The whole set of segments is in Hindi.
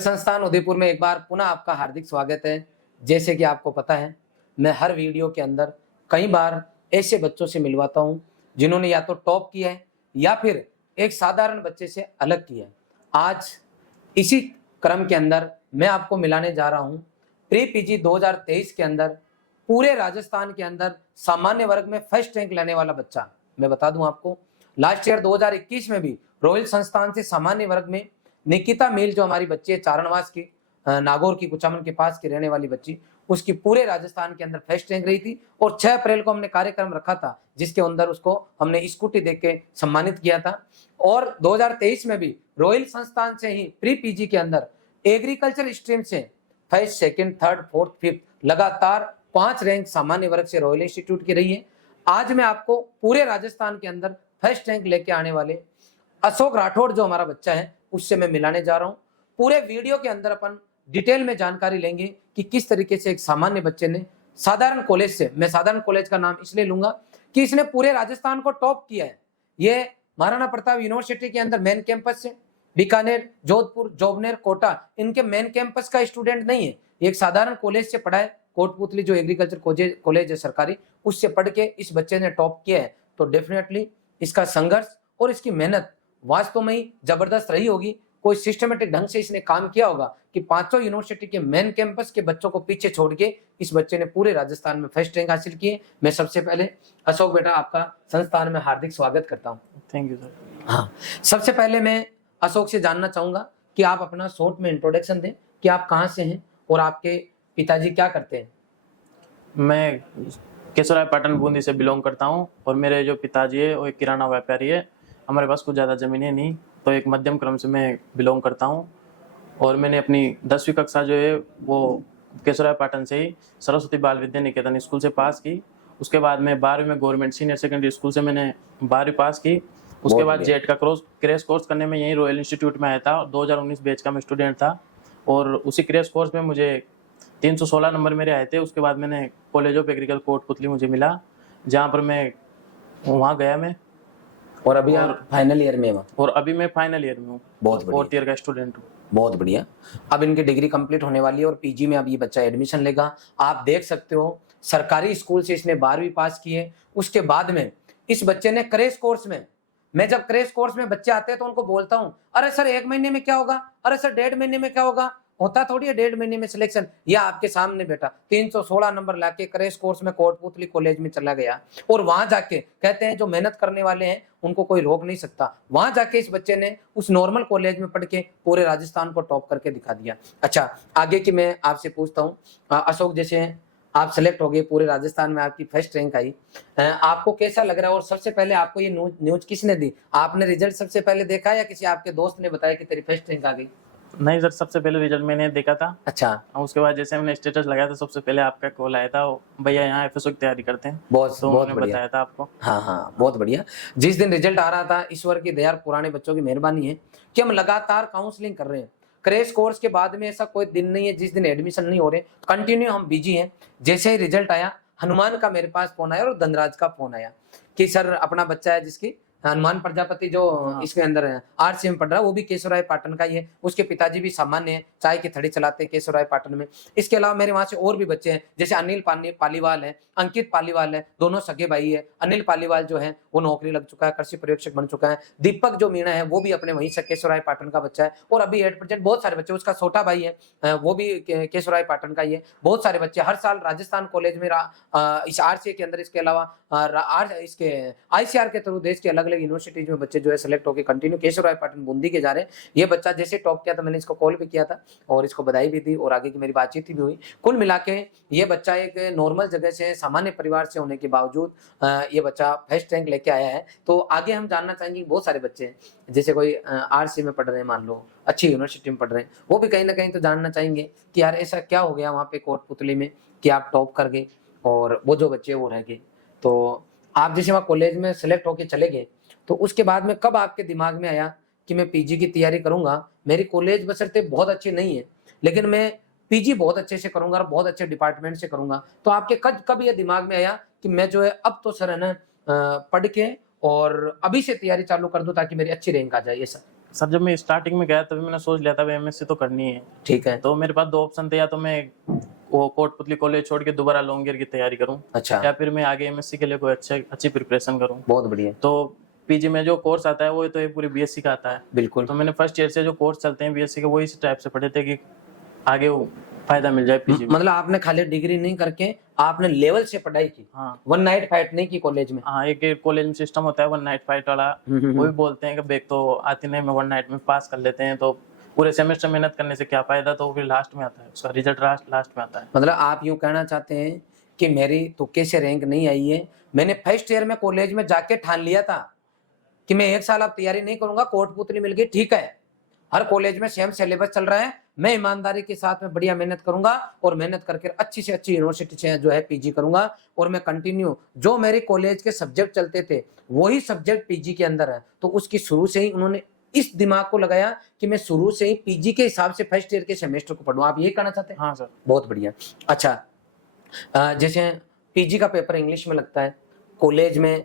संस्थान उदयपुर में एक बार पुनः आपका हार्दिक स्वागत है। जैसे कि आपको पता है, मैं हर वीडियो के अंदर कई बार ऐसे बच्चों से मिलवाता हूं जिन्होंने या तो टॉप किया है या फिर एक साधारण बच्चे से अलग किया है। आज इसी क्रम के अंदर मैं आपको मिलाने जा रहा हूं प्री पीजी 2023 के अंदर पूरे राजस्थान के अंदर सामान्य वर्ग में फर्स्ट रैंक लेने वाला बच्चा। मैं बता दूं आपको, लास्ट ईयर 2021 में भी रॉयल संस्थान से सामान्य वर्ग में निकिता मील जो हमारी बच्ची है चारणवास की, नागौर की कुचामन के पास की रहने वाली बच्ची, उसकी पूरे राजस्थान के अंदर फर्स्ट रैंक रही थी। और 6 अप्रैल को हमने कार्यक्रम रखा था जिसके अंदर उसको हमने स्कूटी देके के सम्मानित किया था। और 2023 में भी रॉयल संस्थान से ही प्री पीजी के अंदर एग्रीकल्चर स्ट्रीम से first, second, third, fourth, fifth लगातार 5 रैंक सामान्य वर्ग से रॉयल इंस्टीट्यूट की रही है। आज मैं आपको पूरे राजस्थान के अंदर फर्स्ट रैंक लेके आने वाले अशोक राठौड़ जो हमारा बच्चा है उससे मैं मिलाने जा रहा हूं। पूरे वीडियो के अंदर अपन डिटेल में जानकारी लेंगे कि किस तरीके से एक सामान्य बच्चे ने साधारण कॉलेज से, मैं साधारण कॉलेज का नाम इसलिए लूंगा कि इसने पूरे राजस्थान को टॉप किया है। ये महाराणा प्रताप यूनिवर्सिटी के अंदर मेन कैंपस से, बीकानेर, जोधपुर, जोबनेर, कोटा इनके मेन कैंपस का स्टूडेंट नहीं है। एक साधारण कॉलेज से पढ़ा है, कोटपुतली जो एग्रीकल्चर कॉलेज है सरकारी, उससे पढ़ के इस बच्चे ने टॉप किया है। तो डेफिनेटली इसका संघर्ष और इसकी मेहनत वास्तव में ही जबरदस्त रही होगी। कोई सिस्टमेटिक ढंग से इसने काम किया होगा कि 500 यूनिवर्सिटी के मेन कैंपस के बच्चों को पीछे छोड़ के इस बच्चे ने पूरे राजस्थान में फर्स्ट रैंक हासिल की है। मैं सबसे पहले अशोक बेटा आपका संस्थान में हार्दिक स्वागत करता हूँ। Thank you sir. हाँ, सबसे पहले मैं अशोक से जानना चाहूंगा कि आप अपना शॉर्ट में इंट्रोडक्शन दें कि आप कहाँ से हैं और आपके पिताजी क्या करते हैं। मैं केशवराय पाटन बूंदी से बिलोंग करता हूँ और मेरे जो पिताजी है वो एक किराना व्यापारी है। हमारे पास कुछ ज़्यादा ज़मीन नहीं, तो एक मध्यम क्रम से मैं बिलोंग करता हूँ। और मैंने अपनी 10वीं कक्षा जो है वो केशवराय पाटन से ही सरस्वती बाल विद्या निकेतन स्कूल से पास की। उसके बाद मैं 12वीं में गवर्नमेंट सीनियर सेकेंडरी स्कूल से मैंने 12वीं पास की। उसके बाद जेट का क्रैश कोर्स करने में यही रॉयल इंस्टीट्यूट में आया था। 2019 बैच का मैं स्टूडेंट था और उसी क्रैश कोर्स में मुझे 316 नंबर मेरे आए थे। उसके बाद मैंने कॉलेज ऑफ एग्रीकल्चर कोटपुतली मुझे मिला, जहाँ पर मैं वहाँ गया मैं। और अभी आप फाइनल ईयर में हो? और अभी मैं फाइनल ईयर में हूँ, बहुत बढ़िया, 4th ईयर का स्टूडेंट हूँ। बहुत बढ़िया। अब इनकी डिग्री कंप्लीट होने वाली है और पीजी में अब ये बच्चा एडमिशन लेगा। आप देख सकते हो सरकारी स्कूल से इसने 12वीं पास की है। उसके बाद में इस बच्चे ने क्रैश कोर्स में, मैं जब क्रैश कोर्स में बच्चे आते हैं तो उनको बोलता हूँ, अरे सर 1 महीने में क्या होगा, अरे सर 1.5 महीने में क्या होगा, होता थोड़ी है 1.5 महीने में सिलेक्शन। या आपके सामने बेटा 316 नंबर लाके क्रैश कोर्स में कोटपुतली कॉलेज में चला गया और वहां जाके कहते हैं जो मेहनत करने वाले हैं उनको कोई रोक नहीं सकता। वहां जाके इस बच्चे ने उस नॉर्मल कॉलेज में पढ़ के पूरे राजस्थान को टॉप करके दिखा दिया। अच्छा, आगे की मैं आपसे पूछता हूँ, अशोक जैसे आप सेलेक्ट हो गए, पूरे राजस्थान में आपकी फर्स्ट रैंक आई, आपको कैसा लग रहा है? और सबसे पहले आपको ये न्यूज किसने दी? आपने रिजल्ट सबसे पहले देखा या किसी आपके दोस्त ने बताया कि तेरी फर्स्ट रैंक आ गई? नहीं सर, सबसे पहले रिजल्ट मैंने देखा था। अच्छा। उसके बाद जैसे मैंने स्टेटस लगाया था सबसे पहले आपका कॉल आया था, भैया यहाँ एफएसओ की तैयारी करते हैं, बहुत बढ़िया बताया था आपको। हाँ, बहुत बढ़िया। जिस दिन रिजल्ट आ रहा था, ईश्वर की दया, पुराने बच्चों की मेहरबानी है कि हम लगातार काउंसलिंग कर रहे हैं। क्रैश कोर्स के बाद में ऐसा कोई दिन नहीं है जिस दिन एडमिशन नहीं हो रहे, कंटिन्यू हम बिजी हैं। जैसे ही रिजल्ट आया, हनुमान का मेरे पास फोन आया और धनराज का फोन आया कि सर अपना बच्चा है जिसकी हनुमान प्रजापति जो इसके अंदर है आरसी में पढ़ रहा है, वो भी केशवराय पाटन का ही है। उसके पिताजी भी सामान्य है, चाय की थड़ी चलाते हैं केशवराय पाटन में। इसके अलावा मेरे वहां से और भी बच्चे हैं, जैसे अनिल पालीवाल है, अंकित पालीवाल है, दोनों सगे भाई है। अनिल पालीवाल जो है वो नौकरी लग चुका है, कृषि पर्यवेक्षक बन चुका है। दीपक जो मीणा है वो भी अपने वहीं से केशवराय पाटन का बच्चा है। और अभी एट प्रेजेंट बहुत सारे बच्चे, उसका छोटा भाई है वो भी केशवराय पाटन का ही है। बहुत सारे बच्चे हर साल राजस्थान कॉलेज में इस आरसीए के अंदर, इसके अलावा इसके आईसीआर के थ्रू देश के अलग अलग यूनिवर्सिटीज में बच्चे जो है सेलेक्ट होकर कंटिन्यू केशवराय पाटन बूंदी के जा रहे हैं। ये बच्चा जैसे टॉप किया था, मैंने इसको कॉल भी किया था और इसको बधाई भी दी और आगे की मेरी बातचीत भी हुई। कुल मिला के ये बच्चा एक नॉर्मल जगह से, सामान्य परिवार से होने के बावजूद ये बच्चा फर्स्ट रैंक लेके आया है। तो आगे हम जानना चाहेंगे, बहुत सारे बच्चे हैं जैसे कोई आरसी में पढ़ रहे हैं, मान लो अच्छी यूनिवर्सिटी में पढ़ रहे हैं, वो भी कहीं ना कहीं तो जानना चाहेंगे कि यार ऐसा क्या हो गया वहाँ पे कोटपुतली में कि आप टॉप कर गए और वो जो बच्चे वो रह गए। तो आप जैसे वहाँ कॉलेज में सेलेक्ट होके चले गए, तो उसके बाद में कब आपके दिमाग में आया कि मैं पीजी की तैयारी करूंगा? मेरी कॉलेज बशर्ते बहुत अच्छी नहीं है, लेकिन मैं पीजी बहुत अच्छे से करूंगा और बहुत अच्छे डिपार्टमेंट से करूंगा। तो आपके कब ये दिमाग में आया कि मैं जो है अब तो सर है ना पढ़ के और अभी से तैयारी चालू कर दूं ताकि मेरी अच्छी रैंक आ जाए? ये सर सर जब मैं स्टार्टिंग में गया तभी मैंने सोच लिया था भाई एमएससी तो करनी है। ठीक है। तो मेरे पास दो ऑप्शन थे, या तो मैं वो कोटपुतली कॉलेज छोड़ के दोबारा लॉन्ग ईयर की तैयारी करूं, अच्छा, या फिर मैं आगे एमएससी के लिए कोई अच्छी प्रिपरेशन करूं। बहुत बढ़िया। तो पीजी में जो कोर्स आता है वो तो ये पूरी बीएससी का आता है। बिल्कुल। तो मैंने फर्स्ट ईयर से जो कोर्स चलते हैं बीएससी के वो इस टाइप से पढ़े थे कि आगे वो फायदा मिल जाए पीजी में। मतलब आपने खाली डिग्री नहीं करके आपने लेवल से पढ़ाई की, हाँ वन नाइट फाइट नहीं की कॉलेज में। हाँ, एक कॉलेज में सिस्टम होता है वन नाइट फाइट वाला। वो भी बोलते हैं कि बैक तो आती नहीं, मैं वन नाइट में पास कर लेते हैं, तो पूरे सेमेस्टर मेहनत करने से क्या फायदा, तो फिर लास्ट में आता है उसका रिजल्ट, लास्ट में आता है। मतलब आप यूं कहना चाहते हैं कि मेरी तुक्के से रैंक नहीं आई है, मैंने फर्स्ट ईयर में कॉलेज में जाके ठान लिया था कि मैं 1 साल अब तैयारी नहीं करूंगा, कोटपुतली मिल गई, ठीक है, हर कॉलेज में सेम सिलेबस चल रहा है, मैं ईमानदारी के साथ में बढ़िया मेहनत करूंगा और मेहनत करके अच्छी से अच्छी यूनिवर्सिटी से जो है पीजी करूंगा, और मैं कंटिन्यू जो मेरे कॉलेज के सब्जेक्ट चलते थे वही सब्जेक्ट पीजी के अंदर है। तो उसकी शुरू से ही उन्होंने इस दिमाग को लगाया कि मैं शुरू से ही पीजी के हिसाब से फर्स्ट ईयर के सेमेस्टर को पढ़ूं। आप ये कहना चाहते हैं? हाँ सर। बहुत बढ़िया। अच्छा, जैसे पीजी का पेपर इंग्लिश में लगता है, कॉलेज में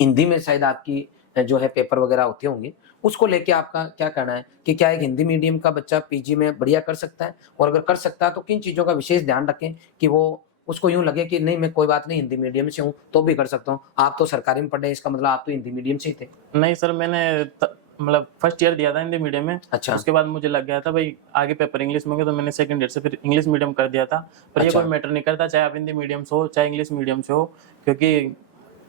हिंदी में शायद आपकी जो है पेपर वगैरह होते होंगे, उसको लेके आपका क्या कहना है कि क्या एक हिंदी मीडियम का बच्चा पीजी में बढ़िया कर सकता है, और अगर कर सकता है तो किन चीज़ों का विशेष ध्यान रखें कि वो उसको यूं लगे कि नहीं मैं कोई बात नहीं हिंदी मीडियम से हूँ तो भी कर सकता हूँ। आप तो सरकारी में पढ़े, इसका मतलब आप तो हिंदी मीडियम से ही थे। नहीं सर, मैंने मतलब फर्स्ट ईयर दिया था हिंदी मीडियम में। अच्छा। उसके बाद मुझे लग गया था भाई आगे पेपर इंग्लिश में होंगे, तो मैंने सेकंड ईयर से फिर इंग्लिश मीडियम कर दिया था। पर ये अच्छा। कोई मैटर नहीं करता, चाहे आप हिंदी मीडियम से हो चाहे इंग्लिश मीडियम से हो, क्योंकि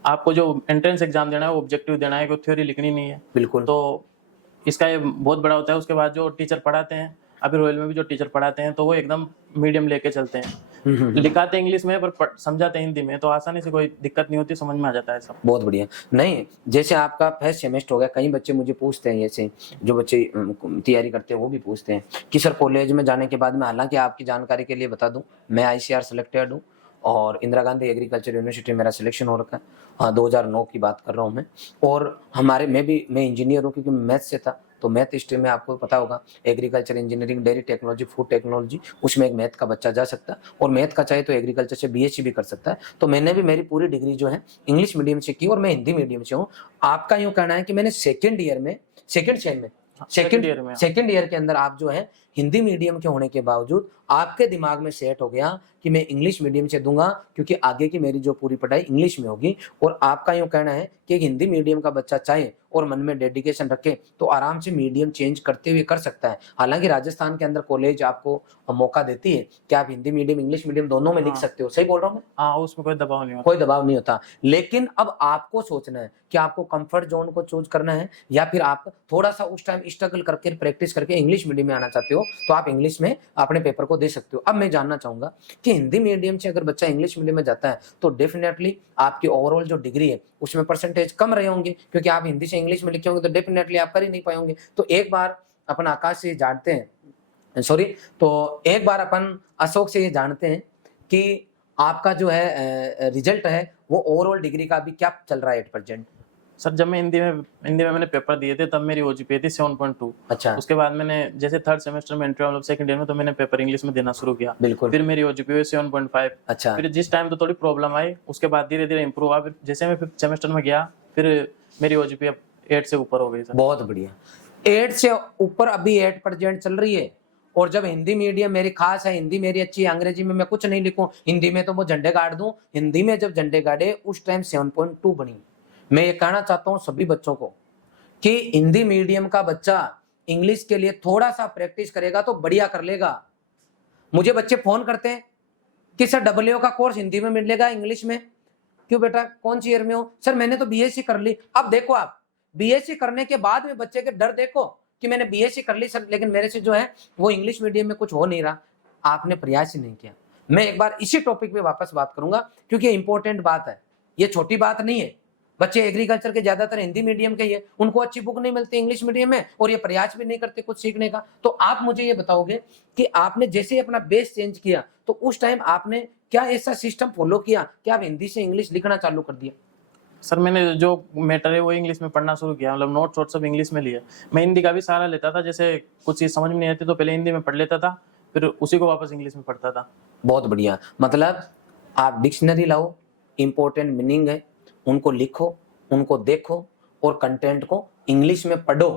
आपको जो एंट्रेंस एग्जाम देना है वो ऑब्जेक्टिव देना है, कोई थ्योरी लिखनी नहीं है। बिल्कुल। तो इसका ये बहुत बड़ा होता है। उसके बाद जो टीचर पढ़ाते हैं, अभी रॉयल में भी जो टीचर पढ़ाते हैं, तो वो एकदम मीडियम लेके चलते हैं, लिखाते इंग्लिश में पर समझाते हिंदी में, तो आसानी से कोई दिक्कत नहीं होती, समझ में आ जाता है सब। बहुत बढ़िया। नहीं, जैसे आपका फर्स्ट सेमेस्टर हो गया, कई बच्चे मुझे पूछते हैं, ऐसे जो बच्चे तैयारी करते हैं वो भी पूछते हैं कि सर कॉलेज में जाने के बाद में, हालांकि आपकी जानकारी के लिए बता दूं मैं आईसीआर सेलेक्टेड हूँ और इंदिरा गांधी एग्रीकल्चर यूनिवर्सिटी मेरा सिलेक्शन हो रखा है। हाँ, 2009 की बात कर रहा हूँ मैं। और मैं इंजीनियर हूँ क्योंकि मैथ से था, तो मैथ स्ट्रीम में आपको पता होगा agriculture engineering, dairy technology, food technology, उसमें एक मैथ का बच्चा जा सकता है, और मैथ का चाहे तो एग्रीकल्चर से बीएससी भी कर सकता है। तो मैंने भी मेरी पूरी डिग्री जो है इंग्लिश मीडियम से की और मैं हिंदी मीडियम से हूँ। आपका यूँ कहना है कि मैंने सेकेंड ईयर के अंदर आप जो है हिंदी मीडियम के होने के बावजूद आपके दिमाग में सेट हो गया कि मैं इंग्लिश मीडियम से दूंगा क्योंकि आगे की मेरी जो पूरी पढ़ाई इंग्लिश में होगी। और आपका यूं कहना है कि एक हिंदी मीडियम का बच्चा चाहे और मन में डेडिकेशन रखे तो आराम से मीडियम चेंज करते हुए कर सकता है। हालांकि राजस्थान के अंदर कॉलेज आपको मौका देती है कि आप हिंदी मीडियम इंग्लिश मीडियम दोनों में लिख सकते हो, सही बोल रहा हूँ मैं? हाँ, उसमें कोई दबाव नहीं होता। कोई दबाव नहीं होता। लेकिन अब आपको सोचना है कि आपको कंफर्ट जोन को चूज करना है या फिर आप थोड़ा सा उस टाइम स्ट्रगल करके प्रैक्टिस करके इंग्लिश मीडियम में आना चाहते हो, तो आप इंग्लिश में अपने पेपर को दे सकते हो। अब मैं जानना चाहूंगा कि हिंदी मीडियम से अगर बच्चा इंग्लिश मीडियम में जाता है तो डेफिनेटली आपकी ओवरऑल जो डिग्री है उसमें परसेंटेज कम रहे होंगे, क्योंकि आप हिंदी से इंग्लिश में लिखे होंगे तो डेफिनेटली आप कर ही नहीं पाएंगे। तो एक बार अपन आकाश से जानते हैं, तो एक बार अपन अशोक से ये जानते हैं कि आपका जो है रिजल्ट है वो ओवरऑल डिग्री का अभी क्या चल रहा है एट प्रेजेंट? सर जब मैं हिंदी में मैंने पेपर दिए थे तब मेरी ओजीपीए थी 7.2। अच्छा। उसके बाद मैंने जैसे थर्ड सेमेस्टर में एंट्री, मतलब सेकंड ईयर में, तो मैंने पेपर इंग्लिश में देना शुरू किया। बिल्कुल। फिर मेरी ओजीपीए 7.5। अच्छा। फिर जिस टाइम तो थोड़ी प्रॉब्लम आई, उसके बाद धीरे धीरे इंप्रूव हुआ। फिर जैसे मैं फिफ्थ सेमेस्टर में गया फिर मेरी ओजीपीए 8 से ऊपर हो गई सर। बहुत बढ़िया। 8 से ऊपर अभी 8% चल रही है। और जब हिंदी मीडियम मेरी खास है, हिंदी मेरी अच्छी है, अंग्रेजी में मैं कुछ नहीं लिखूं, हिंदी में तो वो झंडे गाड़ दूं, हिंदी में जब झंडे गाड़े उस टाइम 7.2 बनी। मैं ये कहना चाहता हूं सभी बच्चों को कि हिंदी मीडियम का बच्चा इंग्लिश के लिए थोड़ा सा प्रैक्टिस करेगा तो बढ़िया कर लेगा। मुझे बच्चे फोन करते हैं कि सर डब्ल्यू का कोर्स हिंदी में मिलेगा इंग्लिश में? क्यों बेटा, कौन सी ईयर में हो? सर मैंने तो बीएससी कर ली। अब देखो आप बीएससी करने के बाद में बच्चे के डर देखो कि मैंने बीएससी कर ली सर, लेकिन मेरे से जो है वो इंग्लिश मीडियम में कुछ हो नहीं रहा। आपने प्रयास ही नहीं किया। मैं एक बार इसी टॉपिक पे वापस बात करूंगा क्योंकि इंपॉर्टेंट बात है, ये छोटी बात नहीं है। बच्चे एग्रीकल्चर के ज्यादातर हिंदी मीडियम के ही है, उनको अच्छी बुक नहीं मिलती इंग्लिश मीडियम में और ये प्रयास भी नहीं करते कुछ सीखने का। तो आप मुझे ये बताओगे कि आपने जैसे अपना बेस चेंज किया तो उस टाइम आपने क्या ऐसा सिस्टम फॉलो किया कि आप हिंदी से इंग्लिश लिखना चालू कर दिया? सर मैंने जो मैटर है वो इंग्लिश में पढ़ना शुरू किया, मतलब नोट्स वोट सब इंग्लिश में लिए। मैं हिंदी का भी सहारा लेता था, जैसे कुछ चीज़ समझ में नहीं आती तो पहले हिंदी में पढ़ लेता था, फिर उसी को वापस इंग्लिश में पढ़ता था। बहुत बढ़िया। मतलब आप डिक्शनरी लाओ, इंपॉर्टेंट मीनिंग है उनको लिखो, उनको देखो और कंटेंट को इंग्लिश में पढ़ो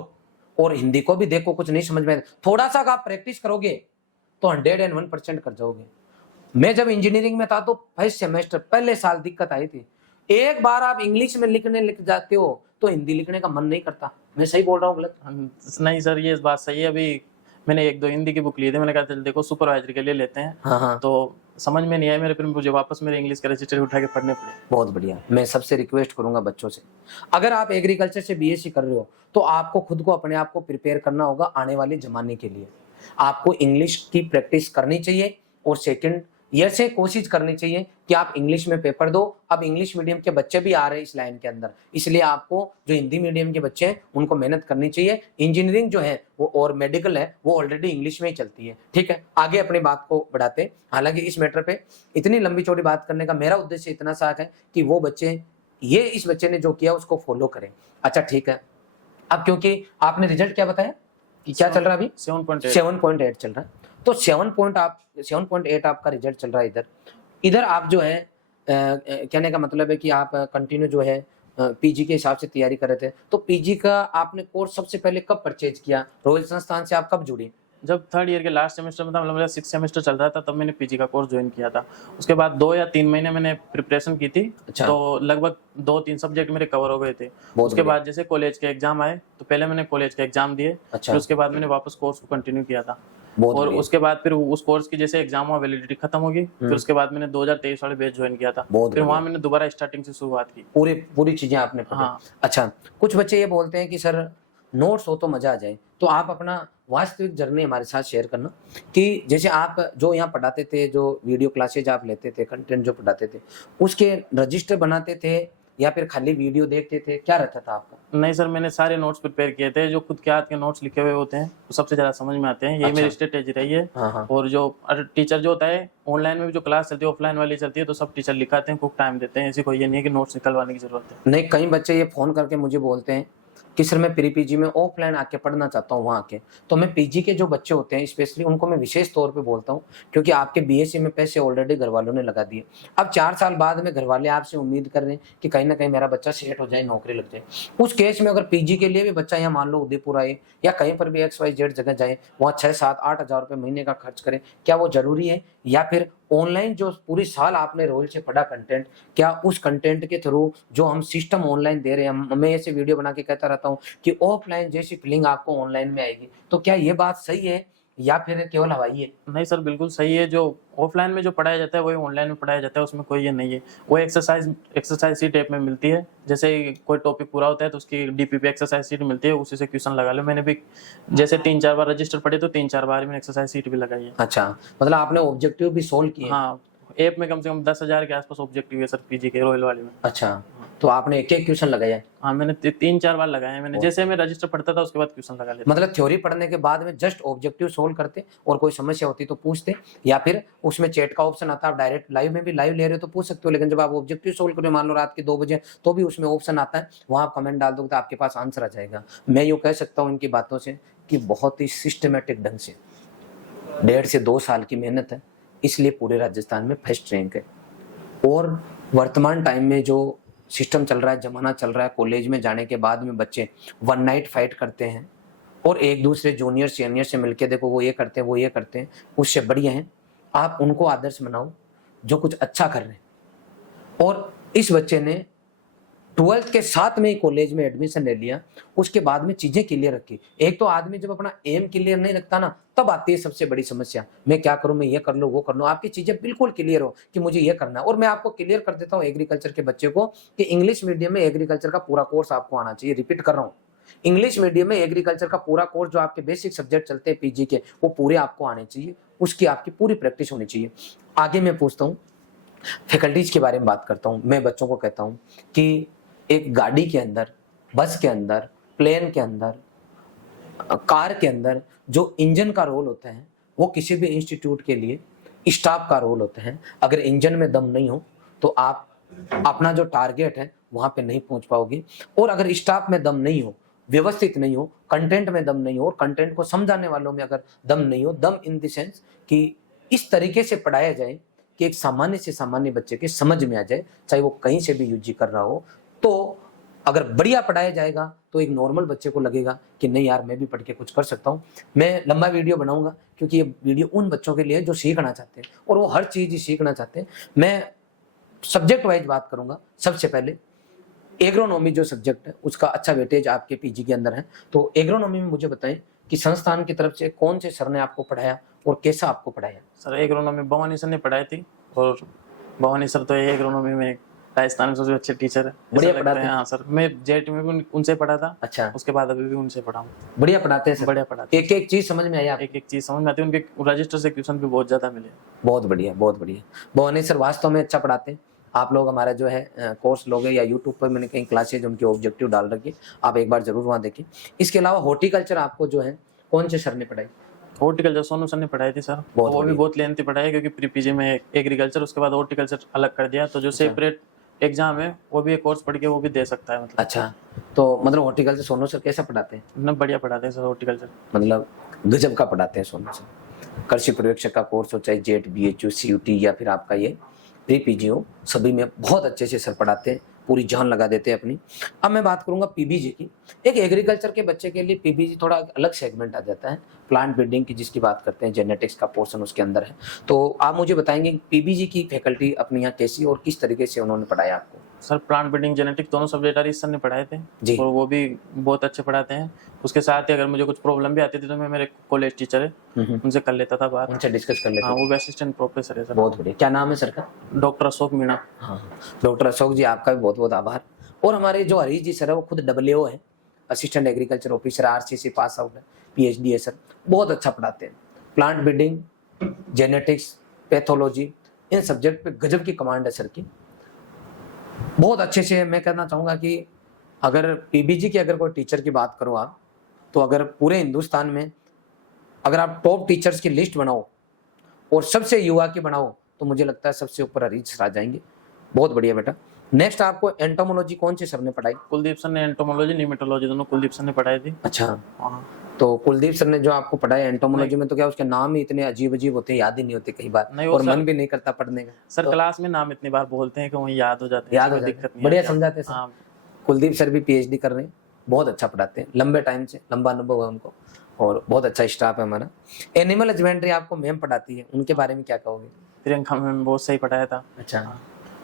और हिंदी को भी देखो, कुछ नहीं समझ में, थोड़ा सा आप प्रैक्टिस करोगे तो 101% कर जाओगे। मैं जब इंजीनियरिंग में था तो फर्स्ट सेमेस्टर पहले साल दिक्कत आई थी, एक बार आप इंग्लिश में लिखने लिख जाते हो तो हिंदी लिखने का मन नहीं करता। मैं सही बोल रहा हूँ गलत? नहीं सर, ये बात सही है। अभी मैंने एक दो हिंदी की बुक ली थी, मैंने कहा चल देखो सुपरवाइजर के लिए लेते हैं। हाँ हाँ, तो समझ में नहीं आया मेरे, फिर मुझे वापस मेरे इंग्लिश के रजिस्टर उठा के पढ़ने पड़े। बहुत बढ़िया। मैं सबसे रिक्वेस्ट करूंगा बच्चों से, अगर आप एग्रीकल्चर से बीएससी कर रहे हो तो आपको खुद को अपने आप को प्रिपेयर करना होगा आने वाले जमाने के लिए। आपको इंग्लिश की प्रैक्टिस करनी चाहिए और सेकंड ईयर से कोशिश करनी चाहिए कि आप इंग्लिश में पेपर दो। अब इंग्लिश मीडियम के बच्चे भी आ रहे हैं इस लाइन के अंदर, इसलिए आपको जो हिंदी मीडियम के बच्चे हैं उनको मेहनत करनी चाहिए। इंजीनियरिंग जो है वो और मेडिकल है वो ऑलरेडी इंग्लिश में ही चलती है। ठीक है, आगे अपनी बात को बढ़ाते हैं। हालांकि इस मैटर पे इतनी लंबी चौड़ी बात करने का मेरा उद्देश्य इतना सा है कि वो बच्चे ये इस बच्चे ने जो किया उसको फॉलो करें। अच्छा ठीक है, अब क्योंकि आपने रिजल्ट क्या बताया कि क्या चल रहा है अभी? 7.8 चल रहा है। तो 7.8 आपका रिजल्ट चल रहा है। इधर आप जो है कहने का मतलब है कि आप कंटिन्यू जो है पीजी के हिसाब से तैयारी कर रहे थे। तो पीजी का आपने कोर्स सबसे पहले कब परचेज किया? रॉयल संस्थान से आप कब जुड़े? जब थर्ड ईयर के लास्ट सेमेस्टर में था, मतलब मेरा 6th सेमेस्टर चल रहा था, तब मैंने पीजी का कोर्स ज्वाइन किया था। उसके बाद 2 या 3 महीने मैंने प्रिपरेशन की थी। अच्छा। तो लगभग 2-3 सब्जेक्ट मेरे कवर हो गए थे। उसके बाद जैसे कॉलेज के एग्जाम आए तो पहले मैंने कॉलेज के एग्जाम दिए। अच्छा। फिर उसके बाद मैंने वापस कोर्स को कंटिन्यू किया था। बहुत और बढ़िया। उसके बाद फिर उस कोर्स की जैसे एग्जाम हुआ, वैलिडिटी खत्म होगी, फिर उसके बाद मैंने 2023 वाले बैच ज्वाइन किया था। बहुत फिर वहाँ बढ़िया। मैंने दोबारा स्टार्टिंग से शुरुआत की। पूरी चीजें आपने पढ़ी। हाँ। अच्छा, कुछ बच्चे ये बोलते हैं कि सर नोट्स हो तो मजा आ जाए, तो आप अपना वास्तविक जर्नी हमारे साथ शेयर करना कि जैसे आप जो यहाँ पढ़ाते थे, जो वीडियो क्लासेज आप लेते थे, कंटेंट जो पढ़ाते थे, उसके रजिस्टर बनाते थे या फिर खाली वीडियो देखते थे, क्या रहता था आपका? नहीं सर, मैंने सारे नोट्स प्रिपेयर किए थे। जो खुद के हाथ के नोट्स लिखे हुए होते हैं वो सबसे ज्यादा समझ में आते हैं, यही मेरी स्ट्रेटेजी रही है। हाँ हाँ। और जो टीचर जो होता है, ऑनलाइन में भी जो क्लास चलती है ऑफलाइन वाली चलती है, तो सब टीचर लिखाते हैं, खूब टाइम देते हैं। ऐसी कोई ये नहीं है कि नोट्स निकलवाने की जरूरत है। नहीं, कई बच्चे ये फोन करके मुझे बोलते हैं कि सर मैं प्री पीजी में ऑफलाइन आके पढ़ना चाहता हूँ वहाँ आके। तो मैं पीजी के जो बच्चे होते हैं स्पेशली उनको मैं विशेष तौर पे बोलता हूँ, क्योंकि आपके बीएससी में पैसे ऑलरेडी घर वालों ने लगा दिए। अब 4 साल बाद में घर वाले आपसे उम्मीद कर रहे हैं कि कहीं ना कहीं मेरा बच्चा सेट हो जाए, नौकरी लग जाए। उस केस में अगर पीजी के लिए भी बच्चा यहाँ मान लो उदयपुर आए या कहीं पर भी XYZ जगह जाए, वहाँ 6-7-8 हज़ार रुपये महीने का खर्च करे, क्या वो जरूरी है? या फिर ऑनलाइन जो पूरी साल आपने रोल से पढ़ा कंटेंट, क्या उस कंटेंट के थ्रू जो हम सिस्टम ऑनलाइन दे रहे हैं, मैं ऐसे वीडियो बना के कहता रहता हूँ कि ऑफलाइन जैसी फीलिंग आपको ऑनलाइन में आएगी, तो क्या ये बात सही है या फिर केवल हवाई है? नहीं सर, बिल्कुल सही है। जो ऑफलाइन में जो पढ़ाया जाता है वही ऑनलाइन में पढ़ाया जाता है, उसमें कोई ये नहीं है। वो एक्सरसाइज सी टाइप में मिलती है। जैसे कोई टॉपिक पूरा होता है तो उसकी डीपीपी एक्सरसाइज सीट मिलती है, उसी से क्वेश्चन लगा लो। मैंने भी जैसे 3-4 बार रजिस्टर पढ़े तो 3-4 बार मैंने एक्सरसाइज सीट भी लगाई है। अच्छा, मतलब आपने ऑब्जेक्टिव भी सोल्व किए? हाँ, ऐप में कम से कम 10,000 के आसपास ऑब्जेक्टिव है सर पीजी के रॉयल वाले में। अच्छा, तो आपने एक एक क्वेश्चन लगाया? हाँ, मैंने 3-4 बार लगाए हैं। मैंने जैसे मैं रजिस्टर पढ़ता था उसके बाद क्वेश्चन लगा लेता। मतलब थ्योरी पढ़ने के बाद में जस्ट ऑब्जेक्टिव सोल्व करते और कोई समस्या होती तो पूछते, या फिर उसमें चैट का ऑप्शन आता है, आप डायरेक्ट लाइव में भी लाइव ले रहे हो तो पूछ सकते हो, लेकिन जब आप ऑब्जेक्टिव सोल्व कर रहे हो मान लो रात के 2 बजे, तो भी उसमें ऑप्शन आता है, वहाँ आप कमेंट डाल दोगे तो आपके पास आंसर आ जाएगा। मैं यूँ कह सकता हूँ इनकी बातों से कि बहुत ही सिस्टमेटिक ढंग से 1.5 से 2 साल की मेहनत है, इसलिए पूरे राजस्थान में फर्स्ट रैंक है। और वर्तमान टाइम में जो सिस्टम चल रहा है, जमाना चल रहा है, कॉलेज में जाने के बाद में बच्चे वन नाइट फाइट करते हैं और एक दूसरे जूनियर सीनियर से मिलके देखो वो ये करते हैं वो ये करते हैं, उससे बढ़िया है आप उनको आदर्श बनाओ जो कुछ अच्छा कर रहे हैं। और इस बच्चे ने 12th के साथ में ही कॉलेज में एडमिशन ले लिया, उसके बाद में चीजें क्लियर रखी। एक तो आदमी जब अपना एम क्लियर नहीं रखता ना, तब आती है सबसे बड़ी समस्या, मैं क्या करूं, मैं ये कर लूं वो कर लूं। आपकी चीजें बिल्कुल क्लियर हो कि मुझे ये करना है। और मैं आपको क्लियर कर देता हूं एग्रीकल्चर के बच्चे को कि इंग्लिश मीडियम में एग्रीकल्चर का पूरा कोर्स आपको आना चाहिए। रिपीट कर रहा हूँ, इंग्लिश मीडियम में एग्रीकल्चर का पूरा कोर्स जो आपके बेसिक सब्जेक्ट चलते हैं पीजी के, वो पूरे आपको आने चाहिए, उसकी आपकी पूरी प्रैक्टिस होनी चाहिए। आगे मैं पूछता हूँ, फैकल्टीज के बारे में बात करता हूँ। मैं बच्चों को कहता हूँ कि एक गाड़ी के अंदर, बस के अंदर, प्लेन के अंदर, कार के अंदर जो इंजन का रोल होता है, वो किसी भी इंस्टीट्यूट के लिए स्टाफ का रोल होता है। अगर इंजन में दम नहीं हो तो आप अपना जो टारगेट है वहां पे नहीं पहुंच पाओगे। और अगर स्टाफ में दम नहीं हो, व्यवस्थित नहीं हो, कंटेंट में दम नहीं हो, और कंटेंट को समझाने वालों में अगर दम नहीं हो, दम इन द सेंस कि इस तरीके से पढ़ाया जाए कि एक सामान्य से सामान्य बच्चे के समझ में आ जाए, चाहे वो कहीं से भी यूजी कर रहा हो, तो अगर बढ़िया पढ़ाया जाएगा तो एक नॉर्मल बच्चे को लगेगा कि नहीं यार मैं भी पढ़ के कुछ कर सकता हूँ। मैं लंबा वीडियो बनाऊंगा क्योंकि ये वीडियो उन बच्चों के लिए है जो सीखना चाहते हैं और वो हर चीज़ ही सीखना चाहते हैं। मैं सब्जेक्ट वाइज बात करूंगा। सबसे पहले एग्रोनॉमी जो सब्जेक्ट है उसका अच्छा वेटेज आपके पीजी के अंदर है। तो एग्रोनॉमी में मुझे बताएं कि संस्थान की तरफ से कौन से सर ने आपको पढ़ाया और कैसा आपको पढ़ाया? सर एग्रोनॉमी भवानी सर ने पढ़ाई थी, और भवानी सर तो ये एग्रोनॉमी में राजस्थान में सबसे अच्छे टीचर है। बढ़िया ऐसा लगता पढ़ाते है। हैं। हाँ सर, मैं जेट में भी उनसे पढ़ा था, अच्छा, उसके बाद अभी भी उनसे पढ़ा हूँ। बढ़िया पढ़ाते हैं सर। बढ़िया पढ़ाते हैं। एक एक चीज समझ में आई आपको? एक एक चीज समझ में आती है, उनके रजिस्टर से क्वेश्चन भी बहुत ज्यादा मिले। बहुत बढ़िया, बहुत बढ़िया। भवानी सर वास्तव में अच्छा पढ़ाते हैं। आप लोग हमारा जो है कोर्स लोगे या यूट्यूब पर मैंने कई क्लासेज उनके ऑब्जेक्टिव डाल रखी, आप एक बार जरूर वहाँ देखें। इसके अलावा हॉर्टिकल्चर आपको जो है कौन से सर ने पढ़ाई? हॉर्टिकल्चर सोनू सर ने पढ़ाई थी सर। बहुत वो भी बढ़िया। बहुत लेंथी पढ़ाई है, क्योंकि प्री पीजी में एग्रीकल्चर, उसके बाद हॉर्टिकल्चर अलग कर दिया, तो जो सेपरेट एग्जाम है वो भी एक कोर्स पढ़ के वो भी दे सकता है। मतलब अच्छा, तो मतलब हॉर्टिकल्चर सोनू सर कैसा पढ़ाते हैं? ना बढ़िया पढ़ाते हैं सर हॉर्टिकल्चर। मतलब गजब का पढ़ाते हैं सोनू सर। कृषि पर्यवेक्षक का कोर्स हो, चाहे जेट, बीएचयू, सीयूटी या फिर आपका ये प्री पीजी हो, सभी में बहुत अच्छे से सर पढ़ाते हैं, पूरी जान लगा देते हैं अपनी। अब मैं बात करूंगा पीबीजी की। एक एग्रीकल्चर के बच्चे के लिए पीबीजी थोड़ा अलग सेगमेंट आ जाता है। प्लांट ब्रीडिंग की जिसकी बात करते हैं, जेनेटिक्स का पोर्शन उसके अंदर है। तो आप मुझे बताएंगे पीबीजी की फैकल्टी अपने यहाँ कैसी और किस तरीके से उन्होंने पढ़ाया आपको? सर प्लांट ब्रीडिंग जेनेटिक दोनों सब्जेक्ट हरीश सर ने पढ़ाए थे जी। और वो भी बहुत अच्छे पढ़ाते हैं। उसके साथ ही अगर मुझे कुछ प्रॉब्लम भी आती थी तो मैं मेरे कॉलेज टीचर है उनसे कर लेता था बात। उनसे डिस्कस कर लेते हाँ, हैं। वो भी असिस्टेंट प्रोफेसर है सर। बहुत बढ़िया। क्या नाम है सर का? डॉक्टर अशोक मीणा। हाँ, डॉक्टर अशोक जी आपका भी बहुत बहुत आभार। और हमारे जो हरीश जी सर है वो खुद डब्ल्यू है, assistant agriculture officer, RCC pass out है, पीएचडी है सर। बहुत अच्छा पढ़ाते हैं। प्लांट ब्रीडिंग, जेनेटिक्स, पैथोलॉजी, इन सब्जेक्ट पे गजब की कमांड है सर की। बहुत अच्छे से मैं कहना चाहूँगा कि अगर पीबीजी की अगर कोई टीचर की बात करो आप, तो अगर पूरे हिंदुस्तान में अगर आप टॉप टीचर्स की लिस्ट बनाओ और सबसे युवा की बनाओ तो मुझे लगता है सबसे ऊपर हरीश सर आ जाएंगे। बहुत बढ़िया बेटा। नेक्स्ट आपको एंटोमोलॉजी कौन से सर ने पढ़ाई? कुलदीप सर ने एंटोमोलॉजी, निमेटोलॉजी दोनों कुलदीप सर ने पढ़ाई थी। अच्छा, हाँ। तो कुलदीप सर ने जो आपको पढ़ाया एंटोमोलॉजी में, तो क्या उसके नाम ही इतने अजीब अजीब होते हैं, याद ही नहीं होते कई बार, नहीं, और वो मन भी नहीं करता पढ़ने का। सर तो क्लास में नाम इतनी बार बोलते हैं कि वही याद हो जाते हैं। याद हो कोई जाता दिक्कत है। नहीं बढ़िया आती। समझाते हैं सर। हाँ। कुलदीप सर भी पीएचडी कर रहे हैं, बहुत अच्छा पढ़ाते हैं, लंबे टाइम से लंबा अनुभव है उनको और बहुत अच्छा स्टाफ है हमारा। एनिमल हस्बेंड्री आपको मैम पढ़ाती है, उनके बारे में क्या कहोगे? प्रियंका मैम बहुत सही पढ़ाया था। अच्छा,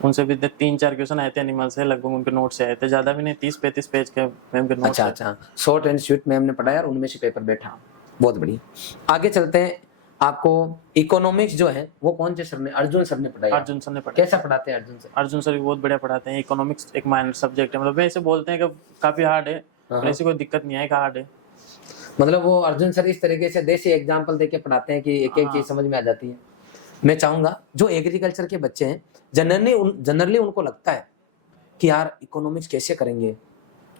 उनसे भी 3-4 क्वेश्चन आए थे एनिमल से, लगभग उनके नोट से आए थे, ज्यादा भी नहीं, 30-35 पेज के मैम के नोट। अच्छा अच्छा, शॉर्ट एंड स्वीट मैम ने पढ़ाया और उनमें से पेपर बैठा। बहुत बढ़िया। आगे चलते हैं। आपको इकोनॉमिक्स जो है वो कौन से सर ने? अर्जुन सर ने पढ़ाया। अर्जुन सर ने पढ़ाया। कैसा पढ़ाते हैं अर्जुन सर? अर्जुन सर भी बहुत बढ़िया पढ़ाते हैं। इकोनॉमिक्स एक माइनर सब्जेक्ट है, मतलब वैसे बोलते हैं कि काफी हार्ड है, पर ऐसी कोई दिक्कत नहीं है कि हार्ड है। मतलब वो अर्जुन सर इस तरीके से देसी एग्जाम्पल देके पढ़ाते हैं कि एक एक चीज समझ में आ जाती है। मैं चाहूंगा जो एग्रीकल्चर के बच्चे हैं जनरली उनको लगता है कि यार इकोनॉमिक्स कैसे करेंगे,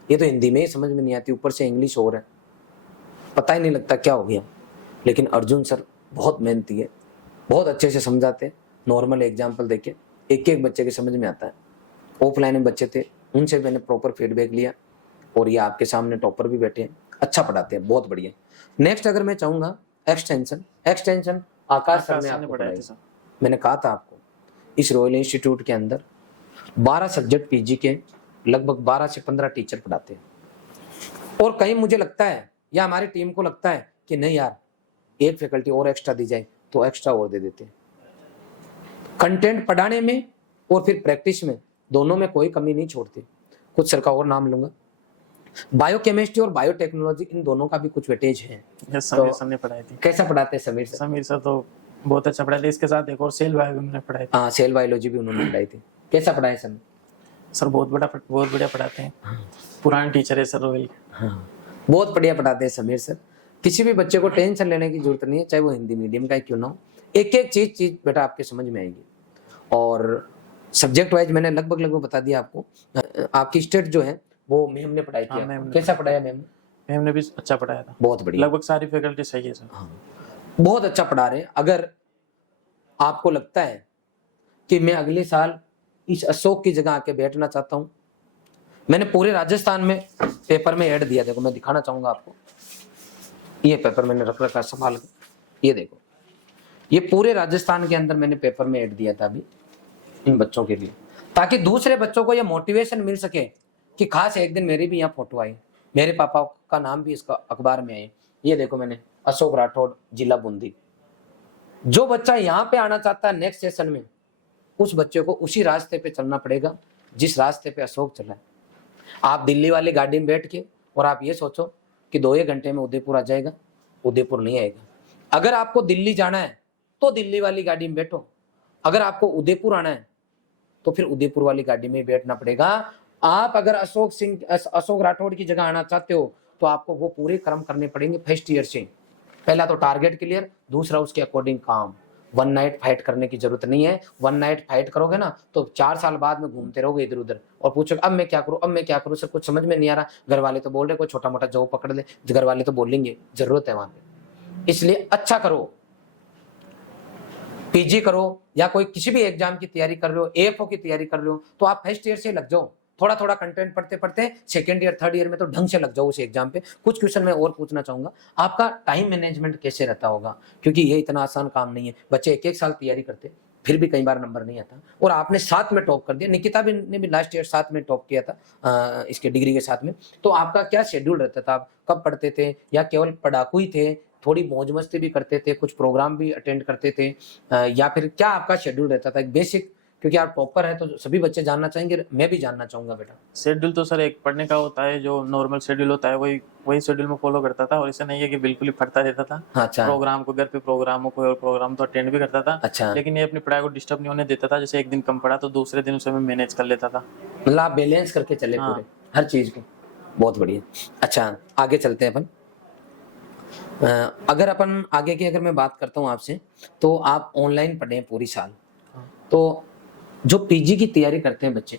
ये तो हिंदी में ही समझ में नहीं आती, ऊपर से इंग्लिश और है, पता ही नहीं लगता क्या हो गया। लेकिन अर्जुन सर बहुत मेहनती है, बहुत अच्छे से समझाते हैं, नॉर्मल एग्जाम्पल देके एक एक बच्चे के समझ में आता है। ऑफलाइन में बच्चे थे, उनसे मैंने प्रॉपर फीडबैक लिया और ये आपके सामने टॉपर भी बैठे हैं, अच्छा पढ़ाते हैं, बहुत बढ़िया। नेक्स्ट अगर मैं चाहूंगा एक्सटेंशन आकाश सर ने आपको पढ़ाई। मैंने कहा था आपको इस रॉयल इंस्टीट्यूट के अंदर 12 सब्जेक्ट पीजी के लगभग 12 से 15 टीचर पढ़ाते हैं। और कहीं मुझे लगता है या हमारी टीम को लगता है कि नहीं यार एक फैकल्टी और एक्स्ट्रा दी जाए, तो एक्स्ट्रा और दे देते हैं। कंटेंट पढ़ाने में और फिर प्रैक्टिस में दोनों में कोई कमी नहीं छोड़ते। कुछ सर का और नाम लूंगा, बायोकेमिस्ट्री और बायोटेक्नोलॉजी, इन दोनों का भी कुछ वेटेज है। समीर सर ने पढ़ाई थी। कैसा पढ़ाते हैं समीर सर? समीर सर तो बहुत अच्छा पढ़ाते। इसके साथ एक और सेल बायो उन्होंने पढ़ाई थी। हाँ, सेल बायोलॉजी भी उन्होंने पढ़ाई थी। कैसा पढ़ाया सर? सर बहुत बढ़िया पढ़ाते हैं। पुराने टीचर है सर रॉयल। हाँ, बहुत बढ़िया पढ़ाते हैं समीर सर। किसी भी बच्चे को टेंशन लेने की जरूरत नहीं है, चाहे वो हिंदी मीडियम का क्यों ना हो। एक एक चीज बेटा आपके समझ में आएगी। और सब्जेक्ट वाइज मैंने लगभग बता दिया आपको। आपकी स्टेट जो है वो मैम ने पढ़ाई थी। कैसा पढ़ाया मैम? मैम ने भी अच्छा पढ़ाया था। बहुत बढ़िया, लगभग सारी फैकल्टी सही है सर। हाँ, बहुत अच्छा पढ़ा रहे हैं। अगर आपको लगता है कि मैं अगले साल इस अशोक की जगह आके बैठना चाहता हूं, मैंने पूरे राजस्थान में पेपर में ऐड दिया। देखो मैं दिखाना चाहूंगा आपको, ये पेपर मैंने रख रखा संभाल के, ये देखो, ये पूरे राजस्थान के अंदर मैंने पेपर में ऐड दिया था अभी इन बच्चों के लिए, ताकि दूसरे बच्चों को ये मोटिवेशन मिल सके कि खास एक दिन मेरी भी यहाँ फोटो आई, मेरे पापा का नाम भी इसका अखबार में है। ये देखो मैंने, अशोक राठौड़, जिला बूंदी। जो बच्चा यहाँ पे आना चाहता है नेक्स्ट सेशन में, उस बच्चे को उसी रास्ते पे चलना पड़ेगा जिस रास्ते पे अशोक चला है। आप दिल्ली वाली गाड़ी में बैठ के और आप ये सोचो कि 2-1 घंटे में उदयपुर आ जाएगा, उदयपुर नहीं आएगा। अगर आपको दिल्ली जाना है तो दिल्ली वाली गाड़ी में बैठो, अगर आपको उदयपुर आना है तो फिर उदयपुर वाली गाड़ी में बैठना पड़ेगा। आप अगर अशोक राठौड़ की जगह आना चाहते हो तो आपको वो पूरे कर्म करने पड़ेंगे फर्स्ट ईयर से। पहला तो टारगेट क्लियर, दूसरा उसके अकॉर्डिंग काम। वन नाइट फाइट करने की जरूरत नहीं है। वन नाइट फाइट करोगे ना तो 4 साल बाद में घूमते रहोगे इधर उधर और पूछोगे अब मैं क्या करूं, अब मैं क्या करूं, सर कुछ समझ में नहीं आ रहा। घर वाले तो बोल रहे कोई छोटा मोटा जॉब पकड़ ले, घर वाले तो बोलेंगे, जरूरत है वहां पे। इसलिए अच्छा करो, पीजी करो या कोई किसी भी एग्जाम की तैयारी कर रहे हो, एएफओ की तैयारी कर रहे हो, तो आप फर्स्ट ईयर से लग जाओ। थोड़ा थोड़ा कंटेंट पढ़ते पढ़ते सेकंड ईयर थर्ड ईयर में तो ढंग से लग जाओ उस एग्जाम पे। कुछ क्वेश्चन मैं और पूछना चाहूंगा, आपका टाइम मैनेजमेंट कैसे रहता होगा, क्योंकि ये इतना आसान काम नहीं है। बच्चे 1-1 साल तैयारी करते फिर भी कई बार नंबर नहीं आता, और आपने 7 में टॉप कर दिया। निकिता भी ने भी लास्ट ईयर 7 में टॉप किया था इसके डिग्री के साथ में। तो आपका क्या शेड्यूल रहता था, आप कब पढ़ते थे, या केवल पढ़ाकू ही थे, थोड़ी मौज मस्ती भी करते थे, कुछ प्रोग्राम भी अटेंड करते थे, या फिर क्या आपका शेड्यूल रहता था एक बेसिक, क्योंकि आप टॉपर है तो सभी बच्चे जानना चाहेंगे, मैं भी जानना चाहूंगा बेटा। शेड्यूल तो सर एक पढ़ने का होता है, जो नॉर्मल शेड्यूल होता है वही वही शेड्यूल में फॉलो करता था, और ऐसा नहीं है कि बिल्कुल ही पढ़ता रहता था। अच्छा प्रोग्राम को घर पे प्रोग्राम कोई और प्रोग्राम तो अटेंड भी करता था। अच्छा, लेकिन ये अपनी पढ़ाई को डिस्टर्ब नहीं होने देता था। जैसे एक दिन कम पढ़ा तो दूसरे दिन उसे मैं मैनेज कर लेता था। मतलब आप बैलेंस करके चले हाँ। पूरे हर चीज को, बहुत बढ़िया। अच्छा आगे चलते हैं अपन। अगर अपन आगे की अगर मैं बात करता हूँ आपसे, तो आप ऑनलाइन पढ़े हैं पूरी साल, तो जो पीजी की तैयारी करते हैं बच्चे,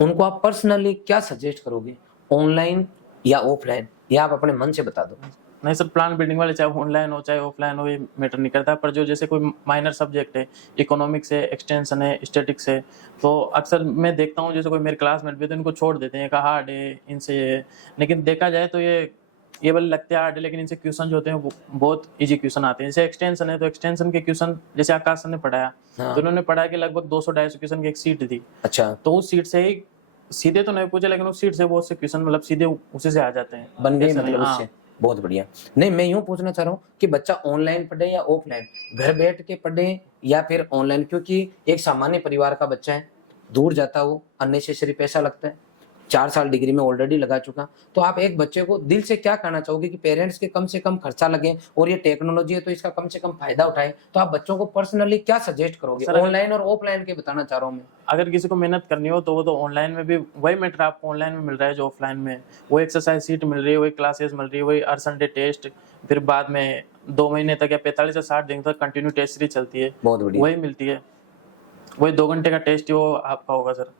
उनको आप पर्सनली क्या सजेस्ट करोगे, ऑनलाइन या ऑफलाइन, या आप अपने मन से बता दो। नहीं सर, प्लान बिल्डिंग वाले चाहे ऑनलाइन हो चाहे ऑफलाइन हो, ये मैटर नहीं करता। पर जो जैसे कोई माइनर सब्जेक्ट है, इकोनॉमिक्स है, एक्सटेंशन है, स्टैटिक्स है, तो अक्सर मैं देखता हूँ जैसे कोई मेरे क्लासमेट भी तो इनको छोड़ देते हैं, कहा हार्ड है इनसे ये। लेकिन देखा जाए तो ये वाले लगते हैं हार्ड है, लेकिन इनसे क्वेश्चन जो होते हैं वो बहुत इजी क्वेश्चन आते हैं। जैसे एक्सटेंशन है तो एक्सटेंशन के क्वेश्चन जैसे आकाश सर ने पढ़ाया, हाँ। तो उन्होंने पढ़ा कि लगभग 200-250 क्वेश्चन की एक सीट थी। अच्छा, तो उस सीट से ही सीधे तो नहीं पूछे, लेकिन उस सीट से बहुत से क्वेश्चन मतलब सीधे उसी से आ जाते हैं, बन गई ऐसा नहीं। मतलब हाँ। उससे, बहुत बढ़िया। नहीं मैं यूं पूछना चाह रहा हूँ कि बच्चा ऑनलाइन पढ़े या ऑफलाइन, घर बैठ के पढ़े या फिर ऑनलाइन, क्योंकि एक सामान्य परिवार का बच्चा है, दूर जाता वो, अननेसेसरी पैसा लगता है, 4 साल डिग्री में ऑलरेडी लगा चुका। तो आप एक बच्चे को दिल से क्या कहना चाहोगे कि पेरेंट्स के कम से कम खर्चा लगे, और ये टेक्नोलॉजी है तो इसका कम से कम फायदा उठाए, तो आप बच्चों को पर्सनली क्या सजेस्ट करोगे, सर, ऑनलाइन और ऑफलाइन के बताना चाह रहा हूँ मैं। अगर किसी को मेहनत करनी हो तो वो तो ऑनलाइन में भी वही मैटर आपको ऑनलाइन में मिल रहा है जो ऑफलाइन में। वो एक्सरसाइज सीट मिल रही है, वही क्लासेस मिल रही है, वही हर संडे टेस्ट, फिर बाद में 2 महीने तक या 45 से 60 दिन तक कंटिन्यू टेस्ट सीरीज चलती है, बहुत बढ़िया, वही मिलती है। वही 2 घंटे का टेस्ट ही वो आपका होगा सर।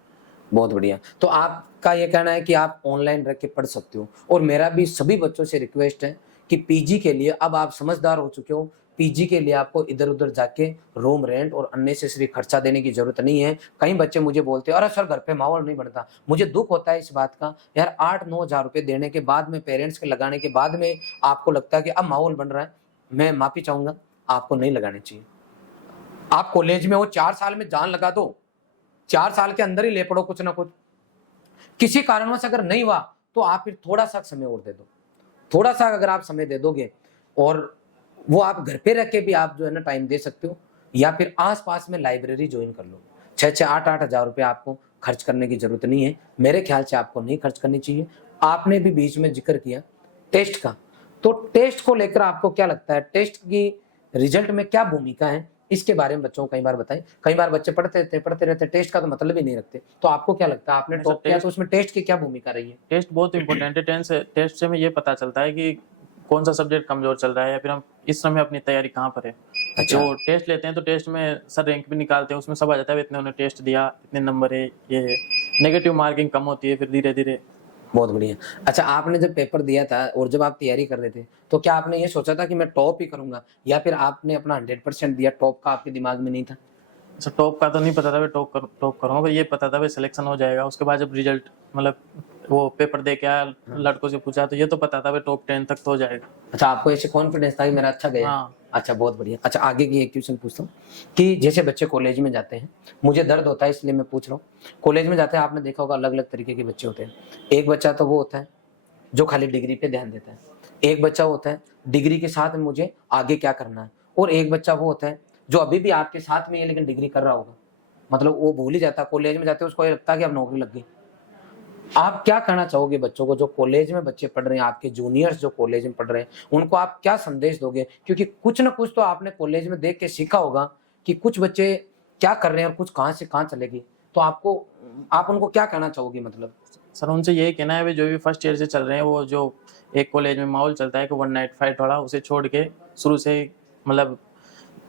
बहुत बढ़िया। तो आपका ये कहना है कि आप ऑनलाइन रख के पढ़ सकते हो, और मेरा भी सभी बच्चों से रिक्वेस्ट है कि पीजी के लिए अब आप समझदार हो चुके हो, पीजी के लिए आपको इधर उधर जाके रूम रेंट और अननेसेसरी खर्चा देने की जरूरत नहीं है। कई बच्चे मुझे बोलते हैं अरे सर घर पे माहौल नहीं बनता। मुझे दुख होता है इस बात का, यार 8-9 हज़ार रुपये देने के बाद में, पेरेंट्स के लगाने के बाद में आपको लगता है कि अब माहौल बन रहा है। मैं माफी चाहूंगा, आपको नहीं लगाने चाहिए। आप कॉलेज में हो, 4 साल में जान लगा दो, 4 साल के अंदर ही ले पड़ो कुछ ना कुछ। किसी कारणवश अगर नहीं हुआ तो आप फिर थोड़ा सा समय और दे दो, थोड़ा सा अगर आप समय दे दोगे, और वो आप घर पे रह के भी आप जो है ना टाइम दे सकते हो, या फिर आसपास में लाइब्रेरी ज्वाइन कर लो। 6-6, 8-8 हज़ार रुपये आपको खर्च करने की जरूरत नहीं है, मेरे ख्याल से आपको नहीं खर्च करनी चाहिए। आपने भी बीच में जिक्र किया टेस्ट का, तो टेस्ट को लेकर आपको क्या लगता है, टेस्ट की रिजल्ट में क्या भूमिका है, इसके बारे में बच्चों को कई बार बताएं। कई बार बच्चे पढ़ते रहते टेस्ट का तो मतलब ही नहीं रखते, तो आपको क्या लगता है, आपने टॉप किया तो उसमें टेस्ट की क्या भूमिका रही है? टेस्ट बहुत इंपॉर्टेंट है। टेस्ट से हमें ये पता चलता है कि कौन सा सब्जेक्ट कमजोर चल रहा है, या फिर हम इस समय अपनी तैयारी कहाँ पर है। अच्छा। जो टेस्ट लेते हैं तो टेस्ट में सर रैंक भी निकालते हैं, उसमें सब आ जाता है इतने उन्होंने टेस्ट दिया, इतने नंबर है, ये है। नेगेटिव मार्किंग कम होती है फिर धीरे धीरे। बहुत बढ़िया। अच्छा, आपने जब पेपर दिया था और जब आप तैयारी कर रहे थे, तो क्या आपने ये सोचा था कि मैं टॉप ही करूंगा, या फिर आपने अपना 100% दिया, टॉप का आपके दिमाग में नहीं था? सर टॉप का तो नहीं पता था, टॉप करूँगा, ये पता था सिलेक्शन हो जाएगा। उसके बाद जब रिजल्ट मतलब वो पेपर दे के आया, लड़कों से पूछा तो ये तो पता था भाई टॉप 10 तक तो हो जाएगा। अच्छा, आपको ऐसे कॉन्फिडेंस था कि मेरा अच्छा गया? हाँ। अच्छा, बहुत बढ़िया। अच्छा, आगे की एक क्वेश्चन पूछता हूँ कि जैसे बच्चे कॉलेज में जाते हैं, मुझे दर्द होता है इसलिए मैं पूछ रहा हूँ। कॉलेज में जाते हैं, आपने देखा होगा अलग अलग तरीके के बच्चे होते हैं। एक बच्चा तो वो होता है जो खाली डिग्री पे ध्यान देता है, एक बच्चा होता है डिग्री के साथ में मुझे आगे क्या करना है, और एक बच्चा वो होता है जो अभी भी आपके साथ में है लेकिन डिग्री कर रहा होगा, मतलब वो भूल ही जाता है। कॉलेज में जाते हैं उसको ये लगता है कि अब नौकरी लग गई। आप क्या कहना चाहोगे बच्चों को, जो कॉलेज में बच्चे पढ़ रहे हैं, आपके जूनियर्स जो कॉलेज में पढ़ रहे हैं, उनको आप क्या संदेश दोगे? क्योंकि कुछ ना कुछ तो आपने कॉलेज में देख के सीखा होगा कि कुछ बच्चे क्या कर रहे हैं और कुछ कहाँ से कहाँ चले गए, तो आप उनको क्या कहना चाहोगे? मतलब सर उनसे यही कहना है भाई जो भी फर्स्ट ईयर से चल रहे हैं, वो जो एक कॉलेज में माहौल चलता है कि वन नाइट फाइट वाला, उसे छोड़ के शुरू से ही मतलब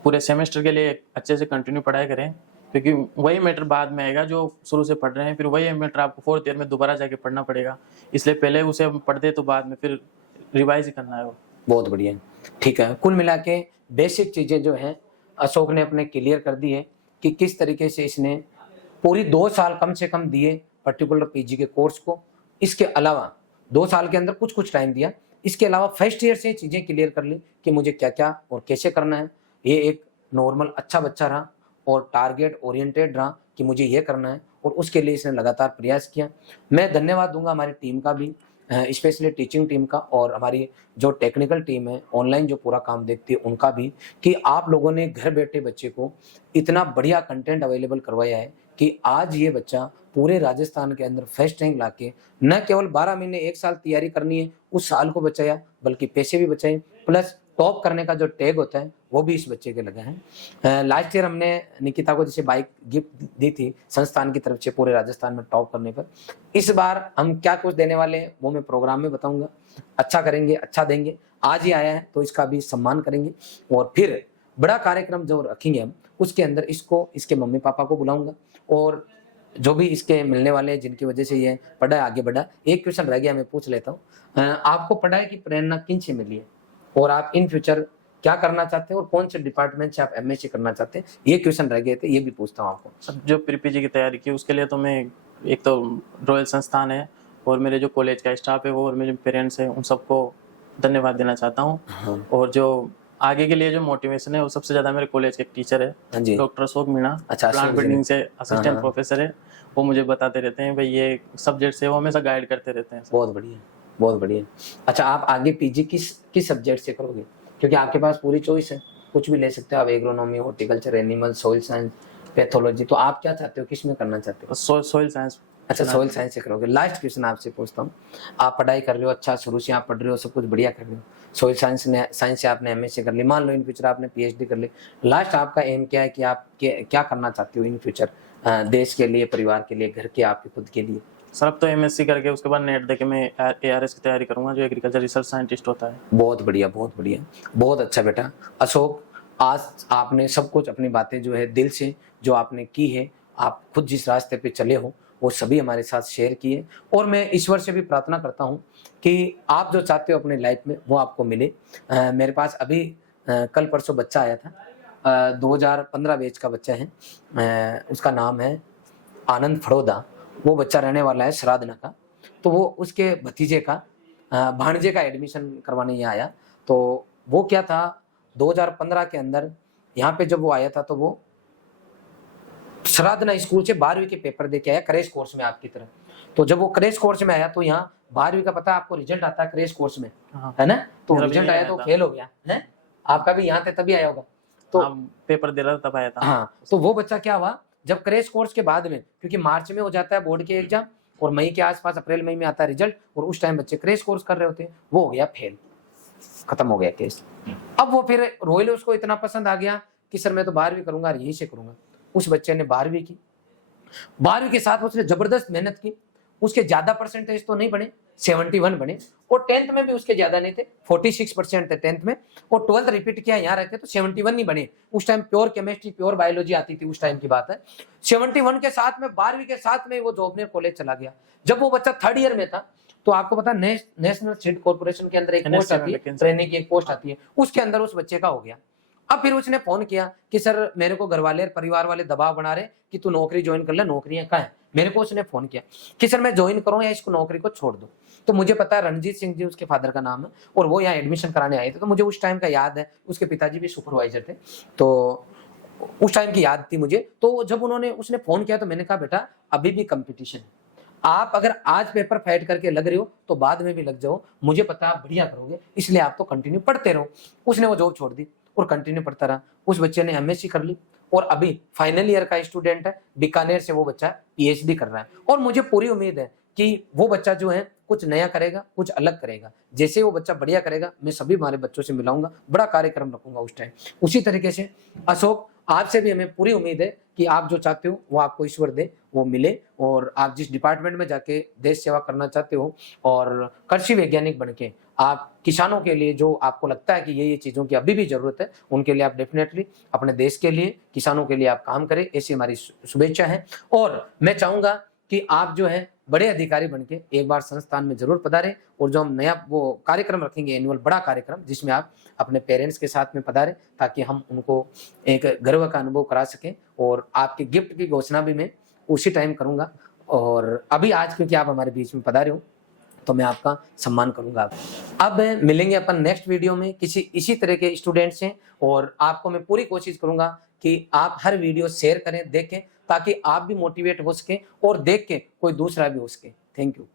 पूरे सेमेस्टर के लिए अच्छे से कंटिन्यू पढ़ाई करें, क्योंकि वही मैटर बाद में आएगा जो शुरू से पढ़ रहे हैं, फिर वही मैटर आपको फोर्थ ईयर में दोबारा जाके पढ़ना पड़ेगा, इसलिए पहले उसे पढ़ दे तो बाद में फिर रिवाइज ही करना है वो। बहुत बढ़िया, ठीक है। कुल मिला के बेसिक चीजें जो हैं अशोक ने अपने क्लियर कर दी है कि किस तरीके से इसने पूरी 2 साल कम से कम दिए पर्टिकुलर पीजी के कोर्स को। इसके अलावा 2 साल के अंदर कुछ कुछ टाइम दिया, इसके अलावा फर्स्ट ईयर से चीजें क्लियर कर ली कि मुझे क्या क्या और कैसे करना है। ये एक नॉर्मल अच्छा बच्चा रहा और टारगेट ओरिएंटेड रहा कि मुझे ये करना है, और उसके लिए इसने लगातार प्रयास किया। मैं धन्यवाद दूंगा हमारी टीम का भी, स्पेशली टीचिंग टीम का, और हमारी जो टेक्निकल टीम है ऑनलाइन जो पूरा काम देखती है उनका भी, कि आप लोगों ने घर बैठे बच्चे को इतना बढ़िया कंटेंट अवेलेबल करवाया है कि आज ये बच्चा पूरे राजस्थान के अंदर फर्स्ट रैंक लाके न केवल 12 महीने 1 साल तैयारी करनी है उस साल को बचाया, बल्कि पैसे भी बचाए, प्लस टॉप करने का जो टैग होता है वो भी इस बच्चे के लगा है। लास्ट ईयर हमने निकिता को जैसे बाइक गिफ्ट दी थी संस्थान की तरफ से पूरे राजस्थान में टॉप करने पर। इस बार हम क्या कुछ देने वाले हैं वो मैं प्रोग्राम में बताऊंगा। अच्छा करेंगे, अच्छा देंगे। आज ही आया है तो इसका भी सम्मान करेंगे, और फिर बड़ा कार्यक्रम जो रखेंगे हम, उसके अंदर इसको इसके मम्मी पापा को बुलाऊंगा, और जो भी इसके मिलने वाले हैं जिनकी वजह से ये पढ़ाई आगे बढ़ा। एक क्वेश्चन रह गया, मैं पूछ लेता हूँ। आपको पढ़ाई की प्रेरणा किन से मिली है, और आप इन फ्यूचर क्या करना चाहते हैं, और कौन से डिपार्टमेंट से आप एमएससी करना चाहते हैं? ये क्वेश्चन रह गए थे, ये भी पूछता हूँ आपको। सर जो पीपीजी की तैयारी की उसके लिए तो मैं, एक तो रॉयल संस्थान है और मेरे जो कॉलेज का स्टाफ है वो, और मेरे पेरेंट्स हैं, उन सबको धन्यवाद देना चाहता हूँ। हाँ। और जो आगे के लिए जो मोटिवेशन है वो सबसे ज्यादा मेरे कॉलेज के एक टीचर है, हाँ जी। डॉक्टर अशोक मीणा, अच्छा, प्लांट अशोक जी। बिल्डिंग से असिस्टेंट हाँ, हाँ। प्रोफेसर है। वो मुझे बताते रहते हैं भाई ये सब्जेक्ट से, वो हमेशा गाइड करते रहते हैं। बहुत बढ़िया, बहुत बढ़िया। अच्छा, आप आगे पीजी किस सब्जेक्ट से करोगे? क्योंकि आपके पास पूरी चॉइस है, कुछ भी ले सकते हो आप, agronomy, horticulture, animal, soil science, pathology. तो आप क्या चाहते हो, किस में करना चाहते हो? Soil science. अच्छा, सॉइल साइंस से करोगे। लास्ट क्वेश्चन आपसे पूछता हूँ, आप पढ़ाई कर रहे हो, अच्छा शुरू से आप पढ़ रहे हो, सब कुछ बढ़िया कर रहे हो, सॉइल साइंस से आपने एमएससी कर ली, मान लो इन फ्यूचर आपने पीएचडी कर ली, लास्ट आपका एम क्या है कि आप क्या करना चाहते हो इन फ्यूचर, देश के लिए, परिवार के लिए, घर के, आपके खुद के लिए? सर अब तो एमएससी करके उसके बाद नेट देके मैं एआरएस की तैयारी करूंगा, जो एग्रीकल्चर रिसर्च साइंटिस्ट होता है। बहुत बढ़िया, बहुत बढ़िया, बहुत अच्छा बेटा। अशोक, आज आपने सब कुछ अपनी बातें जो है दिल से जो आपने की है, आप खुद जिस रास्ते पे चले हो वो सभी हमारे साथ शेयर किए, और मैं ईश्वर से भी प्रार्थना करता हूँ कि आप जो चाहते हो अपने लाइफ में वो आपको मिले। मेरे पास अभी कल परसों बच्चा आया था, 2015 बैच का बच्चा है, उसका नाम है आनंद फड़ोदा। वो बच्चा रहने वाला है श्राद्धना का, तो वो उसके भतीजे का भाणजे का एडमिशन करवाने यहाँ आया। तो वो क्या था, 2015 के अंदर यहाँ पे जब वो आया था तो वो श्राद्धना स्कूल से 12वीं के पेपर दे के आया क्रैश कोर्स में आपकी तरह। तो जब वो क्रैश कोर्स में आया तो यहाँ 12वीं का पता आपको रिजल्ट आता है क्रैश कोर्स में, हाँ। है ना? तो मेरा भी रिजल्ट यही आया आया तो था। फेल हो गया है, आपका भी यहाँ थे तभी आया होगा। तो पेपर दे रहा था तब आया था। हाँ, तो वो बच्चा क्या हुआ, जब क्रैश कोर्स के बाद में, क्योंकि मार्च में हो जाता है बोर्ड के एग्जाम और मई के आसपास, अप्रैल मई में आता है रिजल्ट, और उस टाइम बच्चे क्रैश कोर्स कर रहे होते हैं, वो हो गया फेल, खत्म हो गया केस। अब वो फिर रोयल उसको इतना पसंद आ गया कि सर मैं तो 12वीं करूंगा, यहीं से करूंगा। उस बच्चे ने 12वीं की, 12वीं के साथ उसने जबरदस्त मेहनत की, उसके ज्यादा परसेंटेज तो नहीं बने, 71 बने, और 10th में भी उसके ज्यादा नहीं थे, 46% थे 10th में, और 12th रिपीट किया यहाँ रहते तो 71 नहीं बने। उस time pure chemistry, pure biology आती थी, उस टाइम की बात है। 71 के साथ में 12वीं के साथ में वो जॉबनेर कॉलेज चला गया। जब वो बच्चा 3rd ईयर में था तो आपको पता नेशनल सीड कॉर्पोरेशन के अंदर एक पोस्ट आती है, ट्रेनिंग की एक पोस्ट आती है, उसके अंदर उस बच्चे का हो गया। अब फिर उसने फोन किया कि सर मेरे को घर वाले परिवार वाले दबाव बना रहे कि तू नौकरी ज्वाइन कर ले, नौकरियां कहाँ है? मेरे को उसने फोन किया कि सर मैं ज्वाइन करूं या इसको नौकरी को छोड़ दूं। तो मुझे पता है रणजीत सिंह जी उसके फादर का नाम है और वो यहाँ एडमिशन कराने आए थे, तो मुझे उस टाइम का याद है, उसके पिताजी भी सुपरवाइजर थे, तो उस टाइम की याद थी मुझे। तो जब उसने फोन किया तो मैंने कहा बेटा अभी भी कंपटीशन है, आप अगर आज पेपर फाइट करके लग रहे हो तो बाद में भी लग जाओ, मुझे पता आप बढ़िया करोगे, इसलिए आप तो कंटिन्यू पढ़ते रहो। उसने वो जॉब छोड़ दी और कंटिन्यू पढ़ता रहा। उस बच्चे ने एमएससी कर ली और अभी फाइनल ईयर का स्टूडेंट है, बीकानेर से वो बच्चा पीएचडी कर रहा है। और मुझे पूरी उम्मीद है कि वो बच्चा जो है कुछ नया करेगा, कुछ अलग करेगा। जैसे वो बच्चा बढ़िया करेगा मैं सभी हमारे बच्चों से मिलाऊंगा, बड़ा कार्यक्रम रखूंगा उस टाइम। उसी तरीके से अशोक आपसे भी हमें पूरी उम्मीद है कि आप जो चाहते हो वो आपको ईश्वर दे, वो मिले, और आप जिस डिपार्टमेंट में जाके देश सेवा करना चाहते हो और कृषि वैज्ञानिक बन के आप किसानों के लिए जो आपको लगता है कि ये चीज़ों की अभी भी ज़रूरत है, उनके लिए आप डेफिनेटली अपने देश के लिए, किसानों के लिए आप काम करें, ऐसी हमारी शुभेच्छा है। और मैं चाहूँगा कि आप जो है बड़े अधिकारी बन के एक बार संस्थान में जरूर पधारें, और जो हम नया वो कार्यक्रम रखेंगे एनुअल बड़ा कार्यक्रम, जिसमें आप अपने पेरेंट्स के साथ में पधारें, ताकि हम उनको एक गर्व का अनुभव करा सकें। और आपके गिफ्ट की घोषणा भी मैं उसी टाइम करूंगा। और अभी आज क्योंकि आप हमारे बीच में पधारे हो तो मैं आपका सम्मान करूंगा। अब मिलेंगे अपन नेक्स्ट वीडियो में किसी इसी तरह के स्टूडेंट से, और आपको मैं पूरी कोशिश करूंगा कि आप हर वीडियो शेयर करें, देखें, ताकि आप भी मोटिवेट हो सके और देख के कोई दूसरा भी हो सके। Thank you.